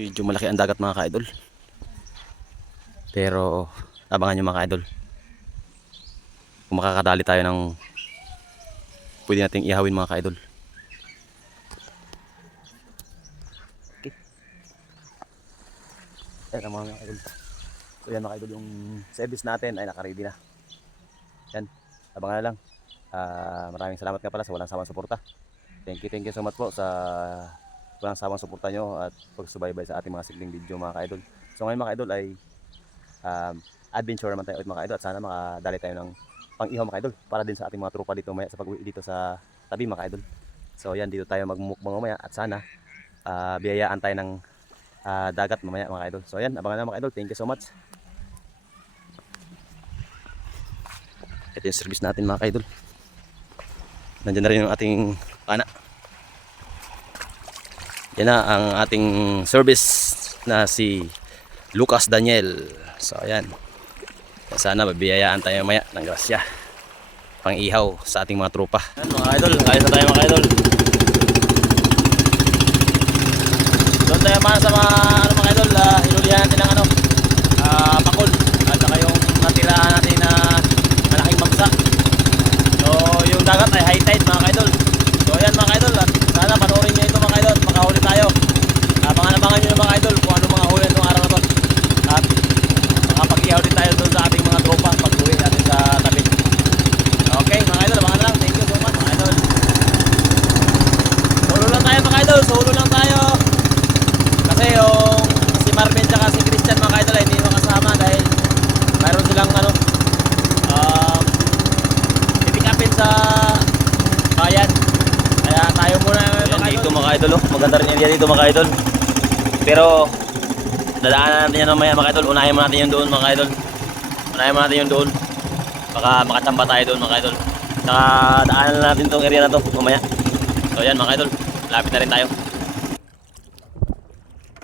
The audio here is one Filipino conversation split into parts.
Medyo malaki ang dagat mga ka-idol. Pero abangan nyo mga ka-idol. Kung makakadali tayo ng pwede nating ihawin mga ka-idol. Okay. Ayan mga ka-idol. So yan mga ka-idol yung service natin ay nakaready na. Yan. Abangan na lang. Ah, maraming salamat nga pala sa walang sawang suporta. Thank you, thank you so much po sa walang sawang suporta nyo at pagsubaybay sa ating mga simpleng video mga ka-idol. So ngayon mga ka-idol ay um, adventure naman tayo ulit mga ka-idol at sana makadali tayo ng pang-ihaw mga ka-idol para din sa ating mga tropa dito maya sa pag dito sa tabi mga ka-idol. So yan dito tayo magmumukbang mamaya at sana ah, biyayaan tayo ng ah, dagat mamaya mga ka-idol. So yan abangan na mga ka-idol. Thank you so much. Ito yung service natin mga ka-idol. Nandiyan na rin yung ating pana. Yan na ang ating service na si Lucas Daniel. So ayan. Sana mabiyayaan tayo maya ng grasya. Pang ihaw sa ating mga tropa. Yan mga idol, ayos na tayo mga idol. Doon tayo man sa mga ano mga idol, uh, natin ng ano, ah, pakol at saka yung natirahan natin na malaking mamsa. So yung dagat ay high tide mga idol. So ayan mga idol, at sana panoorin niyo ito mga idol, makahuli tayo. Abangan-abangan niyo mga idol kung ano mga huli itong araw na to. At makapag-ihaw din tayo doon sa ating mga tropa pag uwi natin sa tabi. Okay mga idol, abangan lang. Thank you so much mga idol. Solo lang tayo mga idol, solo lang tayo. Kasi yung si Marvin tsaka si Christian mga idol ay hindi makasama dahil mayroon silang ano, um, pipick upin sa bayan. Kaya tayo muna mga idol. Dito mga idol, oh. maganda rin area dito mga idol. Pero dadaanan natin yan mamaya mga idol. Unahin mo natin yung doon mga idol. Unahin mo natin yung doon. Baka makachamba tayo doon mga idol. Saka daanan na natin tong area na to mamaya. So yan mga idol, lapit na rin tayo.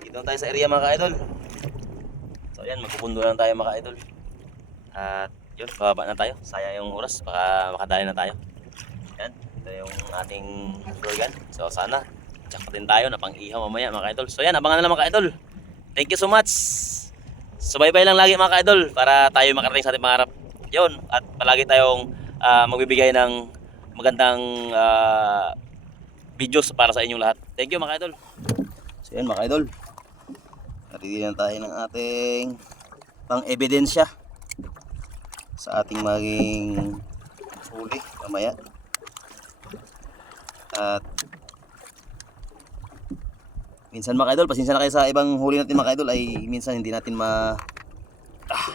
Dito tayo sa area mga idol. So yan, magpupundo lang tayo mga idol. At yun, bababa na tayo. Sayang yung oras, baka makadali na tayo. Yan, ito yung ating organ. So sana, check din tayo na pang ihaw mamaya mga idol. So yan, abangan na lang mga idol. Thank you so much. Subaybay lang lagi mga idol para tayo makarating sa ating pangarap. Yun, at palagi tayong ah, magbibigay ng magandang ah, videos para sa inyong lahat. Thank you mga idol. So yan mga idol. Narinig na tayo ng ating pang ebidensya sa ating maging huli mamaya. At minsan mga idol, pasensya na kayo sa ibang huli natin mga idol ay minsan hindi natin ma ah,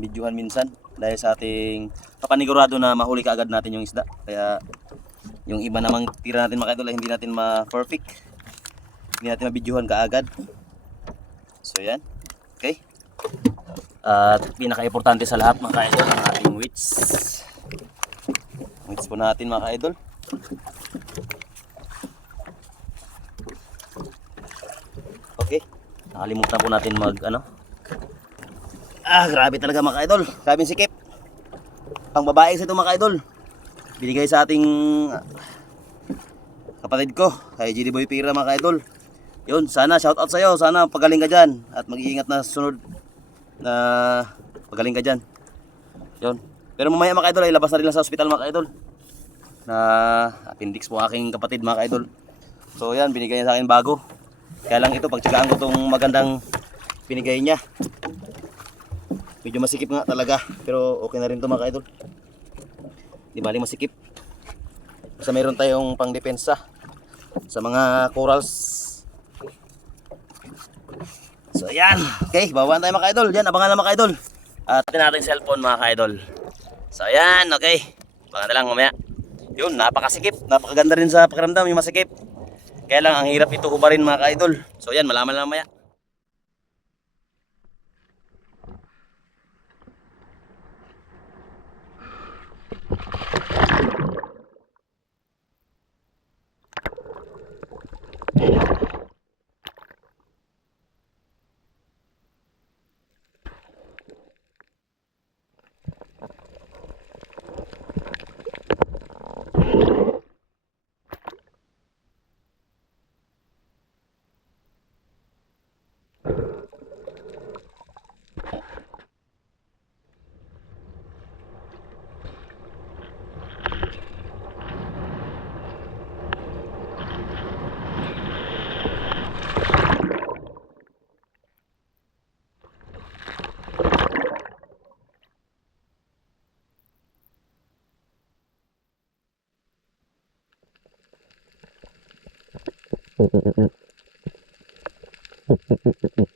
videohan minsan dahil sa ating papanigurado na mahuli ka agad natin yung isda. Kaya yung iba namang tira natin mga idol ay hindi natin ma-perfect. Hindi natin mabidyohan kaagad. So yan. Okay. At pinaka-importante sa lahat mga idol ang ating weights. Weights po natin mga idol. Okay. Nakalimutan po natin mag ano. Ah, grabe talaga mga idol. Grabe sikip. Pang babae sa ito mga idol. Binigay sa ating ah, kapatid ko, kay GD Boy Pira mga idol. Yun, sana shout out sa iyo. Sana pagaling ka diyan at mag-iingat na sunod na pagaling ka diyan. Yun. Pero mamaya mga idol ay labas na rin sa ospital mga idol. Na appendix po aking kapatid mga idol. So yan, binigay niya sa akin bago. Kaya lang ito, pagtsagaan ko tong magandang binigay niya. Medyo masikip nga talaga, pero okay na rin to mga idol. Di bali masikip. Basta meron tayong pangdepensa sa mga corals. So yan. Okay, babaan tayo mga idol. Yan, abangan na mga idol. At uh, natin cellphone mga idol. So yan, okay. Abangan na lang mamaya. Yun, napakasikip. Napakaganda rin sa pakiramdam yung masikip. Kaya lang, ang hirap ito hubarin mga idol. So yan, malaman lang mamaya. うんうんうんうん。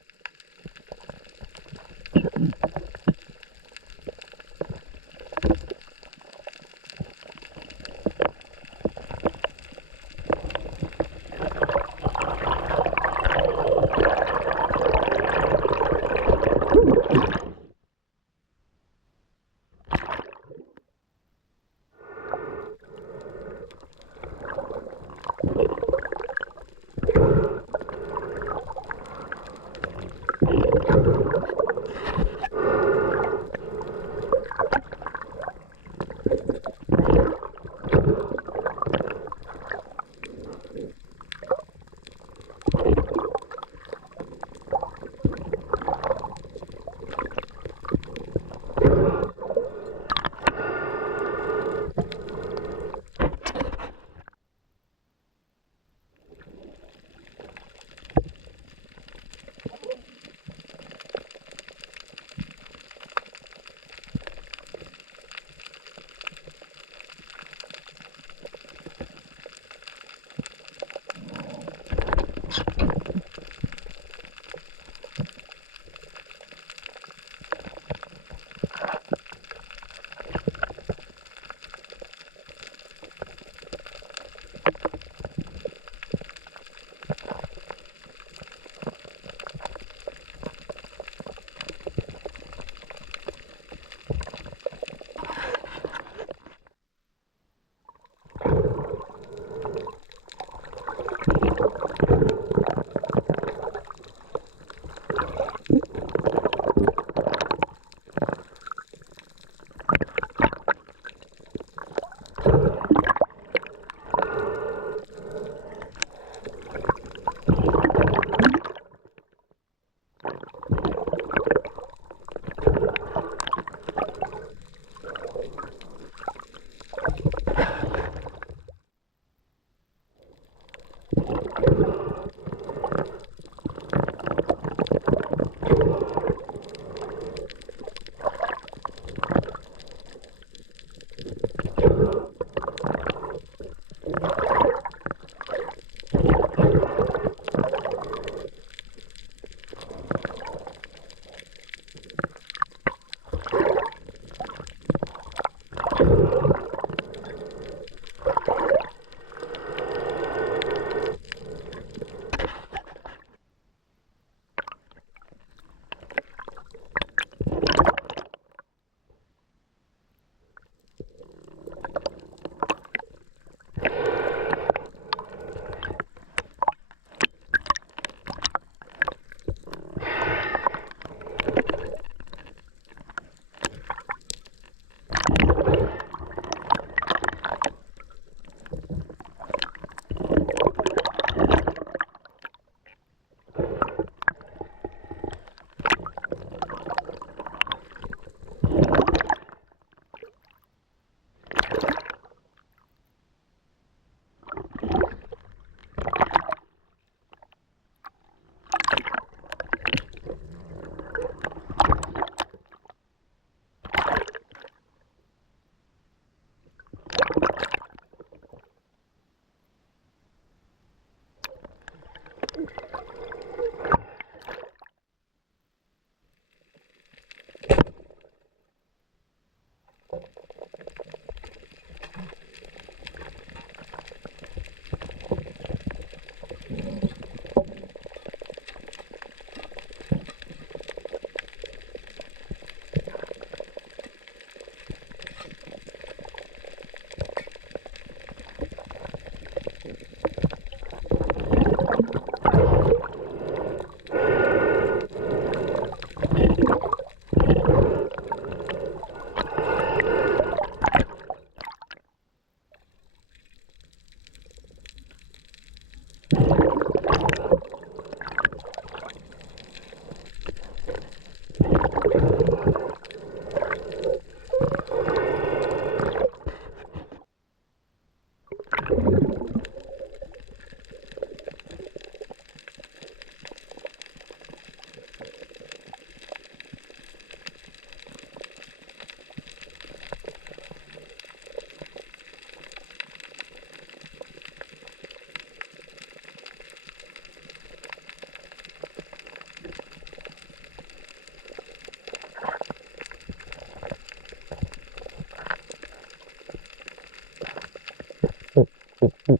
Mm-hmm.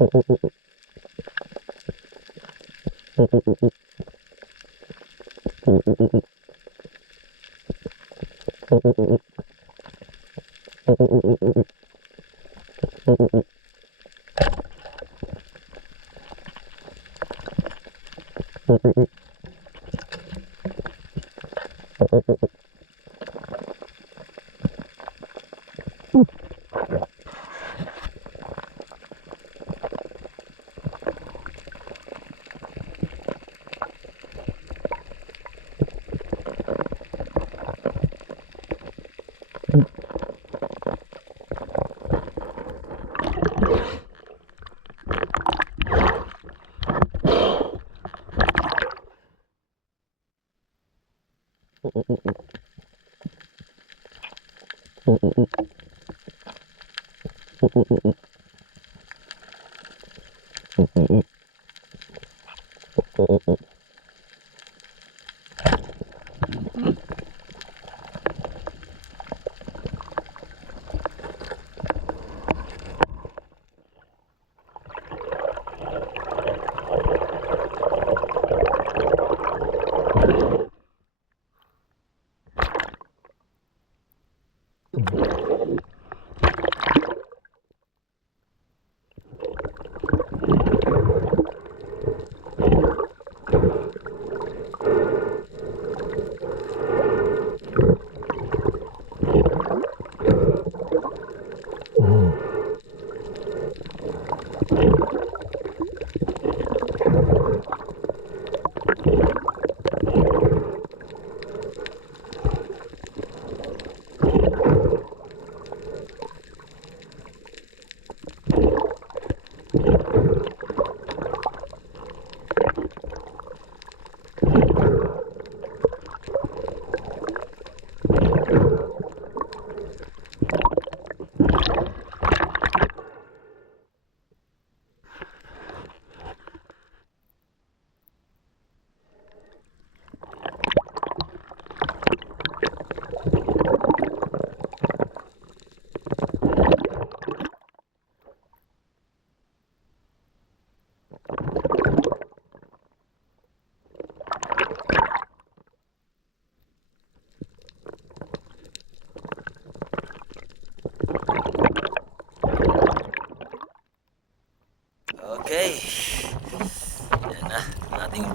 Mm-hmm.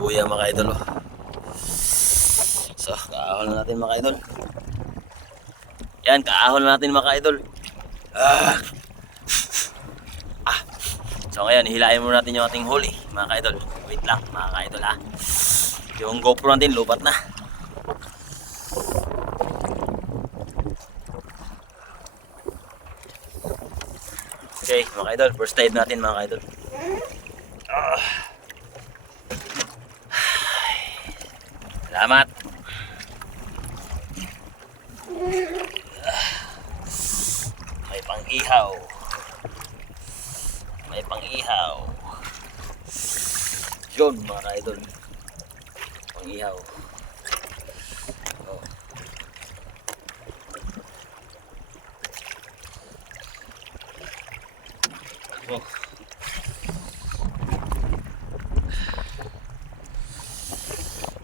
Buya mga idol. oh. So, kaahon na natin mga idol. Yan, kaahon na natin mga idol. Ah. ah. So ngayon, hilahin muna natin yung ating huli mga idol. Wait lang mga idol ha. Yung GoPro natin, lupat na. Okay, mga idol, first dive natin mga idol. Ah. Salamat. May pang-ihaw. May pang-ihaw. Yun mga idol. Pang-ihaw. Oh. Oh.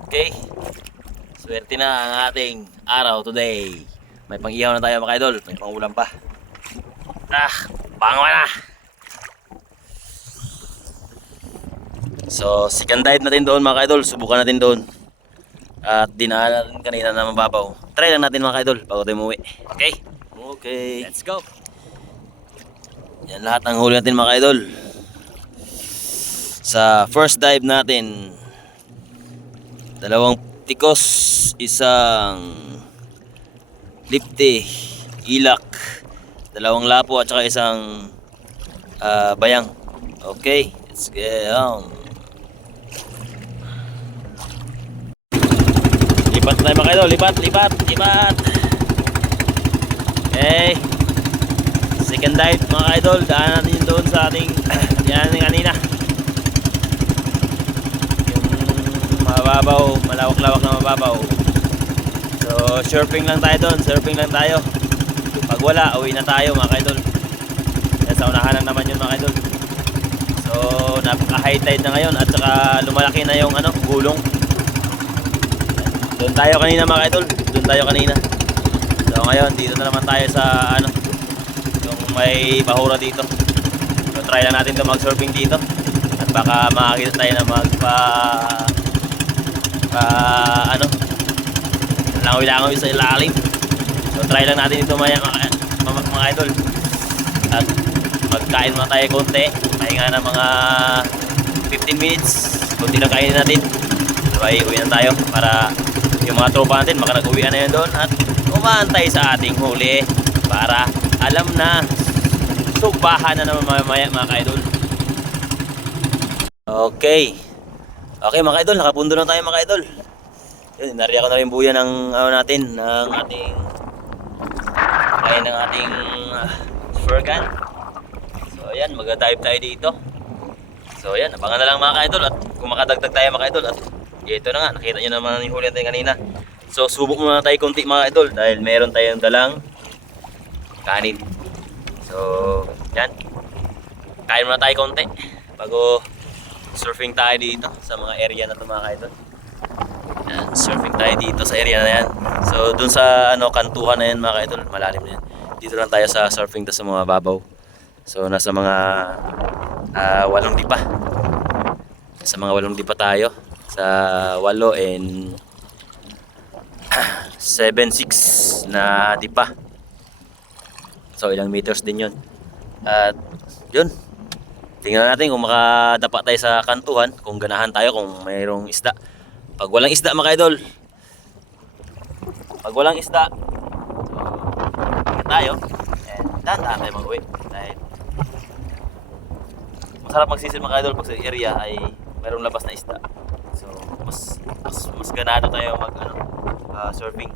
Okay. Swerte na ang ating araw today. May pang-ihaw na tayo mga idol. May pang-ulam pa. Ah, bango na. So, second dive natin doon mga idol. Subukan natin doon. At dinaanan natin kanina na mababaw. Try lang natin mga idol bago tayo umuwi. Okay? Okay. Let's go. Yan lahat ng huli natin mga idol. Sa first dive natin, dalawang tikos, isang lipte, ilak, dalawang lapo at saka isang ah, bayang. Okay, let's get on. Lipat na tayo mga idol, lipat, lipat, lipat. Okay. Second dive mga idol, daan natin doon sa ating yan kanina. Yung mababaw, malawak-lawak na mababaw. So, surfing lang tayo doon, surfing lang tayo. Pag wala, uwi na tayo mga idol. Yan sa unahan lang naman yun mga idol. So, napaka high tide na ngayon at saka lumalaki na yung ano, gulong. Doon tayo kanina mga idol, doon tayo kanina. So ngayon, dito na naman tayo sa ano, yung may bahura dito. So try lang natin to mag-surfing dito. At baka makakita tayo na magpa pa ano langoy-langoy sa ilalim. So try lang natin ito mga, mga, mga, mga idol. At magkain muna tayo konti. Pahinga na mga 15 minutes. Kunti lang kainin natin. Sabay uwi na tayo para yung mga tropa natin makanag-uwian na yun doon at umantay sa ating huli para alam na sugbahan na naman mamaya mga ka-idol. Okay. Okay mga ka-idol, nakapundo na tayo mga ka-idol. Yun, inariya ko na rin buya ng ano natin, ng ating ay ng ating uh, spur gun. So ayan, mag-dive tayo dito. So ayan, abangan na lang mga ka-idol at kung makadagdag tayo mga idol at ito na nga nakita nyo naman yung huli natin kanina so subok muna tayo konti mga idol dahil meron tayong dalang kanin so yan kain muna tayo konti bago surfing tayo dito sa mga area na ito mga yan, surfing tayo dito sa area na yan. So dun sa ano kantuhan na yan mga idol malalim na yan. Dito lang tayo sa surfing to sa mga babaw. So nasa mga ah, walong dipa. Sa mga walong dipa tayo sa walo and 7-6 na dipa. So ilang meters din yun. At yun tingnan natin kung makadapa tayo sa kantuhan kung ganahan tayo kung mayroong isda pag walang isda mga idol pag walang isda tayo and dahan-dahan tayo mag-uwi dahil masarap magsisil mga idol pag sa area ay mayroong labas na isda. So, mas mas, mas ganado tayo mag ano, ah, surfing.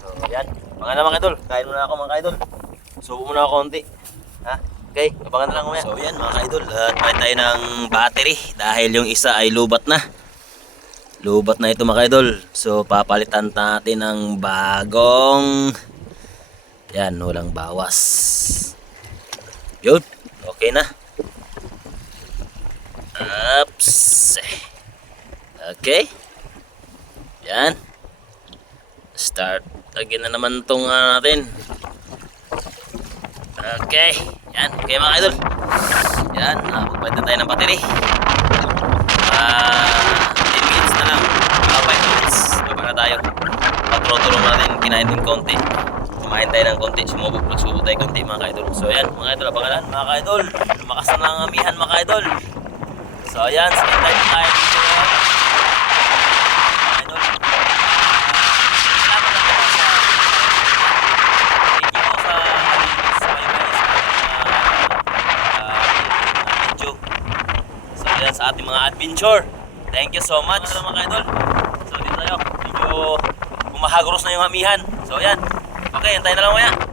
So, yan. Mga na mga idol, kain muna ako mga idol. Subo muna ako konti. Ha? Okay, abangan na lang mamaya. So, yan mga idol, at may tayo ng battery dahil yung isa ay lubat na. Lubat na ito mga idol. So, papalitan natin ng bagong yan, walang bawas. Yun, okay na. Ups. Okay. Yan. Start again na naman tong ano natin. Okay. Yan. Okay mga idol. Yan. Nakapagpalit na tayo ng battery. Ah, 10 minutes na lang. Mga 5 minutes. Baba na tayo. Patro-turo natin kinain din konti. Kumain tayo ng konti. Sumubok. Nagsubok tayo konti mga idol. So yan mga idol. Abangalan mga idol. Lumakas na lang ang amihan mga idol. So ayan, spend time tayo dito. Idol. Salamat na po sa Thank you po sa sa video. So ayan sa ating mga adventure. Thank you so much mga idol. So dito tayo. Medyo bumahagros na yung amihan. So ayan. Okay, antayin na lang maya.